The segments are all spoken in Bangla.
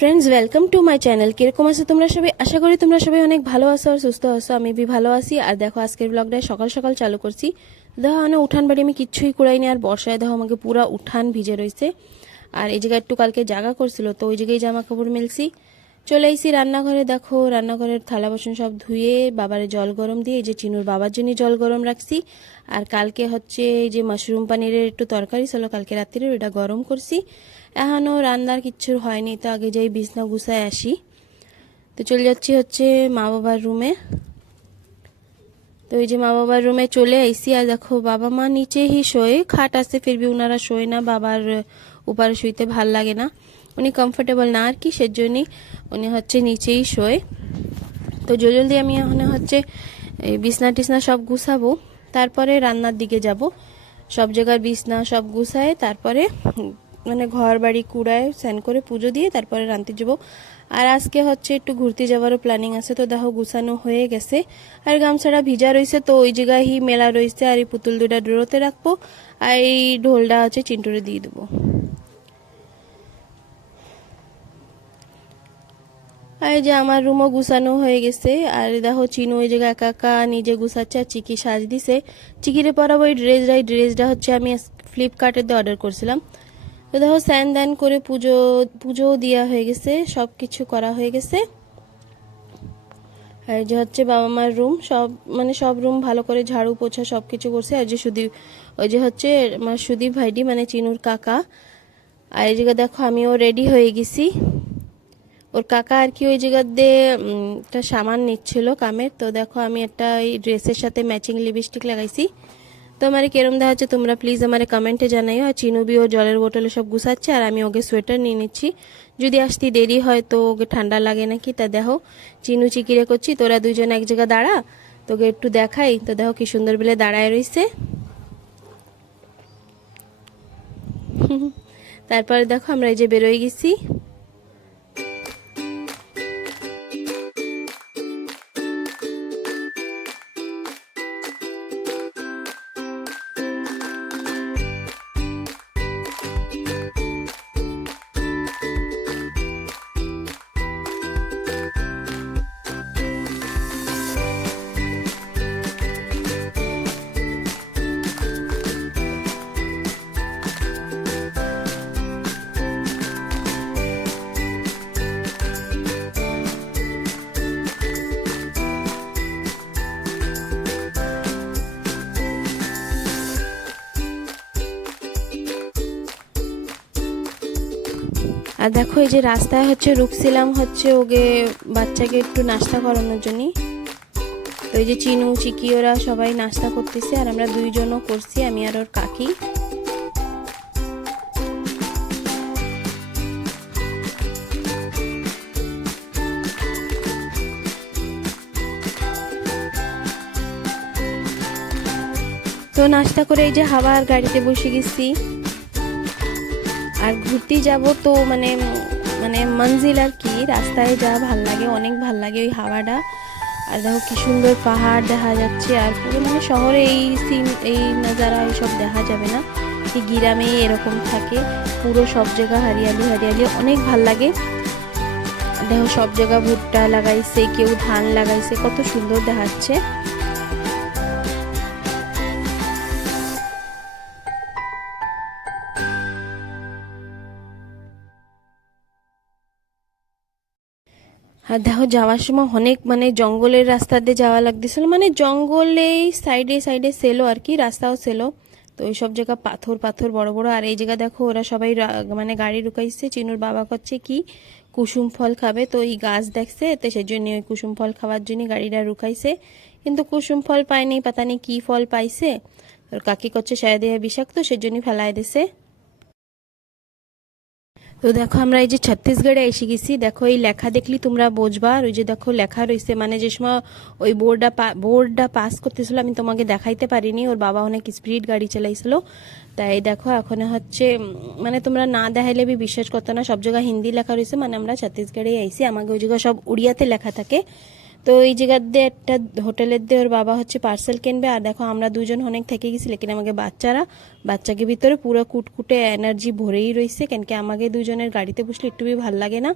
Friends welcome to my channel. কিরকম আছো তোমরা সবাই? আশা করি তোমরা সবাই অনেক ভালো আছো আর সুস্থ আছো। আমি বি ভালো আছি। আর দেখো আজকের ব্লগটা সকাল সকাল চালু করছি। দেখো মানে উঠান বাড়ি আমি কিচ্ছুই কুড়াইনি, আর বর্ষায় দেখো আমাকে পুরা উঠান ভিজে রয়েছে। আর এই জায়গায় একটু কালকে জায়গা করছিল, তো ওই জায়গায় জামা কাপড় মেলছি। চলে আইসি রান্নাঘরে। দেখো রান্নাঘরের থালা বাসন সব ধুয়ে বাবারে জল গরম দিয়ে, এই যে চিনুর বাবার জন্য জল গরম রাখছি। আর কালকে হচ্ছে এই যে মাশরুম পানিরের একটু তরকারি ছিল কালকে রাত্রিরে, ওটা গরম করছি। এখনও রান্নার কিচ্ছু হয়নি, তো আগে যাই বিছনা গুছায় আসি। তো চলে যাচ্ছি হচ্ছে মা বাবার রুমে। তো এই যে মা বাবার রুমে চলে আইসি। আর দেখো বাবা মা নিচে হি শোয়, খাট আছে ফিরবি ওনারা শোয় না, বাবার উপরে শুইতে ভাল লাগে না, উনি কমফোর্টেবল না আর কি, সেজন্যই উনি হচ্ছে নিচেই শোয়। তো জলদি আমি এখন হচ্ছে এই বিছনা টিছনা সব গুছাবো, তারপরে রান্নার দিকে যাব। সব জায়গার বিছনা সব গুছায় তারপরে মানে ঘর বাড়ি কুড়ায় স্নান করে পুজো দিয়ে তারপরে রান্তে যাবো। আর আজকে হচ্ছে একটু ঘুরতে যাওয়ারও প্ল্যানিং আছে। তো দেখো গুছানো হয়ে গেছে, আর গামছাটা ভিজা রয়েছে, তো ওই জায়গায় হি মেলা রয়েছে। আর এই পুতুল দুটা ডোরোতে রাখবো, আর এই ঢোলটা হচ্ছে চিন্টুরে দিয়ে দেবো। আর এই যে আমার রুমও গুছানো হয়ে গেছে। আর দেখো চিনু ওই জায়গায় একা একা নিজে গুছাচ্ছে, আর চিকি সাজ দিছে। চিকিরে পরাবো এই ড্রেসটা হচ্ছে আমি ফ্লিপকার্টের দিয়ে অর্ডার করছিলাম। তো দেখো স্যান দ্যান করে পুজোও দেওয়া হয়ে গেছে, সব কিছু করা হয়ে গেছে। আর যে হচ্ছে বাবা মার রুম সব মানে সব রুম ভালো করে ঝাড়ু পোছা সব কিছু করছে। আর যে সুদীপ, ওই যে হচ্ছে আমার সুদীপ ভাইডি মানে চিনুর কাকা। আর এই জায়গা দেখো আমিও রেডি হয়ে গেছি। ওর কাকা আর কি ওই জায়গা দিয়ে একটা সামান নিচ্ছিল কামের। তো দেখো আমি একটা এই ড্রেসের সাথে ম্যাচিং লিপস্টিক লাগাইছি। তো আমার কেরম দেখা হচ্ছে তোমরা প্লিজ আমার কমেন্টে জানাইও। আর চিনুবি ও জলের বোতলে সব গুছাচ্ছে, আর আমি ওকে সোয়েটার নিয়ে নিচ্ছি, যদি আসতে দেরি হয় তো ওকে ঠান্ডা লাগে নাকি। তা দেখো চিনু চিকিরে করছি, তোরা দুইজন এক জায়গা দাঁড়া, তোকে একটু দেখাই। তো দেখো কি সুন্দর বেলে দাঁড়ায় রইছে। তারপরে দেখো আমরা এই যে বেরোয় গেছি। আর দেখো এই যে রাস্তায় হচ্ছে রুকছিলাম হচ্ছে ওকে বাচ্চাকে একটু নাস্তা করানোর জন্য। তো এই যে চিনু চিকি ওরা সবাই নাস্তা করতেছে, আর আমরা দুইজনও করছি, আমি আর ওর কাকি। তো নাস্তা করে এই যে হাওয়ার গাড়িতে বসে গেছি। আর ঘুরতে যাব তো মানে মানে মঞ্জিল আর কি, রাস্তায় যা ভাল লাগে, অনেক ভাল লাগে ওই হাওয়াটা। আর দেখো কি সুন্দর পাহাড় দেখা যাচ্ছে। আর পুরো মানে শহরে এই সিন এই নজারা এইসব দেখা যাবে না, এই গ্রামেই এরকম থাকে, পুরো সব জায়গা হারিয়ালি হারিয়ালি, অনেক ভাল লাগে। দেখো সব জায়গা ভুট্টা লাগাইছে, কেউ ধান লাগাইছে, কত সুন্দর দেখাচ্ছে। আর দেখো যাওয়ার সময় অনেক মানে জঙ্গলের রাস্তা দিয়ে যাওয়া লাগতেছিল, মানে জঙ্গলেই সাইডে সাইডে সেলো আর কি, রাস্তাও সেলো। তো ওই সব জায়গা পাথর পাথর বড় বড়। আর এই জায়গা দেখো ওরা সবাই মানে গাড়ি ঢুকাইছে। চিনুর বাবা করছে কি কুসুম ফল খাবে, তো এই গাছ দেখছে, তো সেই জন্য ওই কুসুম ফল খাওয়ার জন্য গাড়িটা রুকাইছে। কিন্তু কুসুম ফল পায়নি, পাতা নেই কি ফল পাইছে। তোর কাকি করছে শায়দ বিষাক্ত, সেজন্য ফেলাই দিছে। তো দেখো আমরা এই যে ছত্তিশগড়ে এসে গেছি। দেখো এই লেখা দেখলি তোমরা বুঝবা। আর ওই যে দেখো লেখা রয়েছে, মানে যে সময় ওই বোর্ডটা পাস করতেছিল আমি তোমাকে দেখাইতে পারিনি, ওর বাবা অনেক স্পিড গাড়ি চালাইছিল। তাই দেখো এখন হচ্ছে মানে তোমরা না দেখাইলে বি বিশ্বাস করতো না, সব জায়গায় হিন্দি লেখা রয়েছে, মানে আমরা ছত্তিশগড়ে আইছি, আমাকে ওই জায়গায় সব উড়িয়াতে লেখা থাকে। তো এই জায়গার দিয়ে একটা হোটেলের দিয়ে ওর বাবা হচ্ছে পার্সেল কিনবে। আর দেখো আমরা দুজন অনেক থেকে গেছি, লেকিন আমাকে বাচ্চাকে ভিতরে পুরো কুটকুটে এনার্জি ভরেই রয়েছে, কেন কি আমাকে দুজনের গাড়িতে বসলে একটু ভাল লাগে না।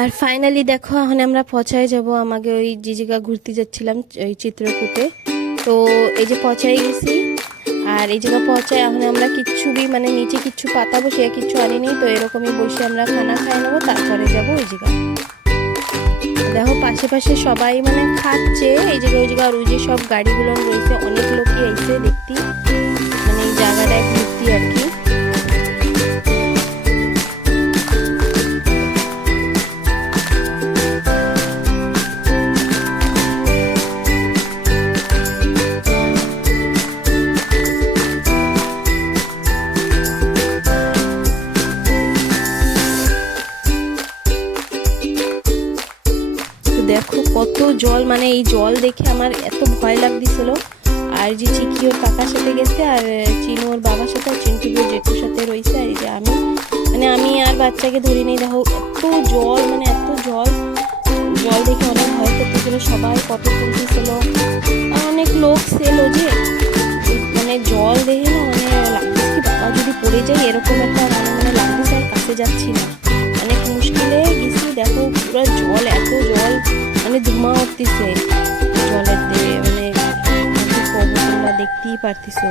আর ফাইনালি দেখো এখন আমরা পৌঁছায় যাব আমাকে ওই যে জায়গা ঘুরতে যাচ্ছিলাম ওই চিত্রকূটে। তো এই যে পৌঁছায় গেছি, আর এই জায়গা পৌঁছায় এখন আমরা কিচ্ছু বি মানে নিচে কিচ্ছু পাতা বসে কিচ্ছু আনিনি, তো এরকমই বসে আমরা খানা খাই নেবো, তারপরে যাব ওই জায়গা। দেখো পাশে পাশে সবাই মানে খাচ্ছে এই জায়গায় ওই জায়গা, আর ওই যে সব গাড়িগুলো রয়েছে, অনেক লোকই আইছে দেখতে, মানে এই জায়গাটায় ঘুরতে আর কি। দেখো কত জল, মানে এই জল দেখে আমার এত ভয় লাগতেছিল। আর যে চিকি ওর কাকার সাথে গেছে, আর চিনু ওর বাবার সাথে, চিন্টু ওর জেঠুর সাথে রয়েছে, আর এই যে আমি আর বাচ্চাকে ধরে নেই। দেখো এত জল, মানে এত জল, জল দেখে অনেক ভয় করতেছিল, সবাই ফটো তুলতেছিল, অনেক লোক ছিল যে, মানে জল দেখে না মানে লাগতেছে কি বাবা যদি পড়ে যায় এরকম একটা মানে লাগতেছে, আর কাছে যাচ্ছি না, অনেক মুশকিলে গেছি। দেখো পুরো জল, এত জল, মানে ধোঁয়া উঠতেছে জলের দিয়ে, মানে তোমরা দেখতেই পারতেছো।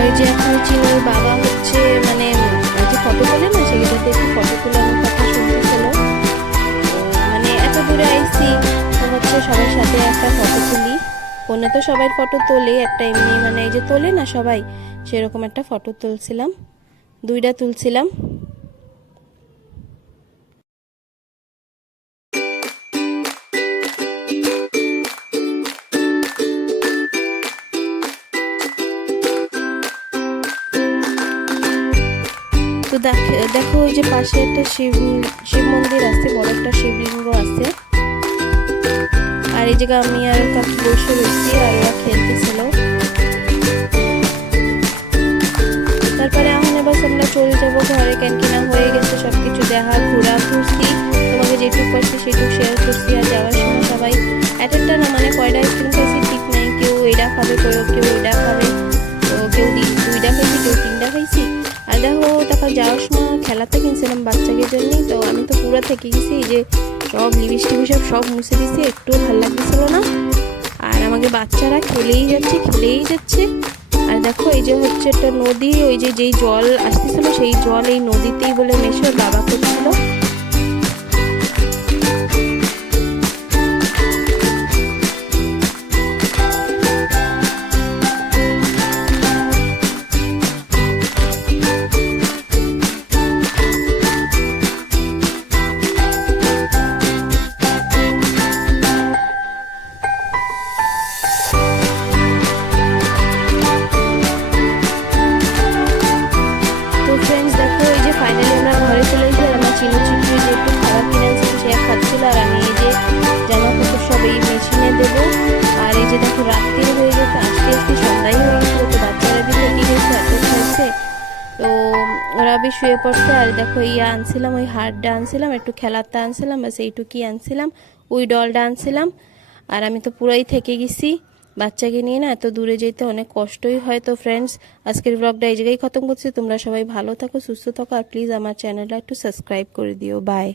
ওই যে এখন চিনুর বাবা হচ্ছে মানে যে ফটো তোলে না, সেগুলোতে একটু ফটো তোলার কথা শুনতেছিল। মানে এত দূরে আইসি তো হচ্ছে সবার সাথে একটা ফটো তুলি, ফোনে তো সবাই ফটো তোলে, একটা এমনি মানে এই যে তোলে না সবাই, সেরকম একটা ফটো তুলছিলাম, দুইটা তুলছিলাম। তো দেখো ওই যে পাশে একটা শিব মন্দির আছে, বড় একটা শিবলিঙ্গ আছে, আর এই জায়গা আমি আর কাকু বসে রয়েছি, আর ওরা খেলতেছিল। তারপরে এখন এবার আমরা চলে যাবো ঘরে, ক্যান্টিনা হয়ে গেছে, সবকিছু দেখা ঘোরা ঘুরছি, তোমাকে যেটুকু করছি সেটুকু শেয়ার করছি। আর যাওয়ার সময় সবাই একটা না মানে কয়টা আইসক্রিম খাইছি ঠিক নাই, কেউ এটা খাবে, কেউ ওইটা খাবে, তো কেউ দুইটা খাইছি, কেউ তিনটা খাইছি। আর দেখো তারপর যাওয়ার সময় খেলাতে কিনছিলাম বাচ্চাকে জন্য, তো আমি তো পুরো থেকে গেছি, এই যে সব লিপস্টিক সব মুছে দিয়েছি, একটু ভালো লাগতেছিল না। আর আমাকে বাচ্চারা খেলেই যাচ্ছে। আর দেখো এই যে হচ্ছে একটা নদী, ওই যে যেই জল আসতেছিল সেই জল এই নদীতেই বলে মেশে বাবা করছিল। চিনু চিকি যে একটু খাবার কিনে আনছিল সে খাচ্ছিল, আর আমি এই যে জামা কাপড় সব এই মেশিনে দেবো। আর এই যে দেখো রাত্রি হয়ে গেছে, আস্তে সন্ধ্যাই হয়ে গেছিলো, তো বাচ্চারা দিকে কি হয়েছে এত খাইছে, তো ওরা বেশ শুয়ে পড়ছে। আর দেখো ইয়া আনছিলাম, ওই হারটা আনছিলাম, একটু খেলারটা আনছিলাম, বাস এইটুকুই আনছিলাম, ওই ডলটা আনছিলাম। আর আমি তো পুরাই থেকে গেছি বাচ্চাকে নিয়ে, না এত দূরে যেতে অনেক কষ্টই হয়। তো ফ্রেন্ডস আজকের ব্লগটা এই জায়গায় খতম করছি, তোমরা সবাই ভালো থাকো, সুস্থ থাকো, আর প্লিজ আমার চ্যানেলটা একটু সাবস্ক্রাইব করে দিও। বাই।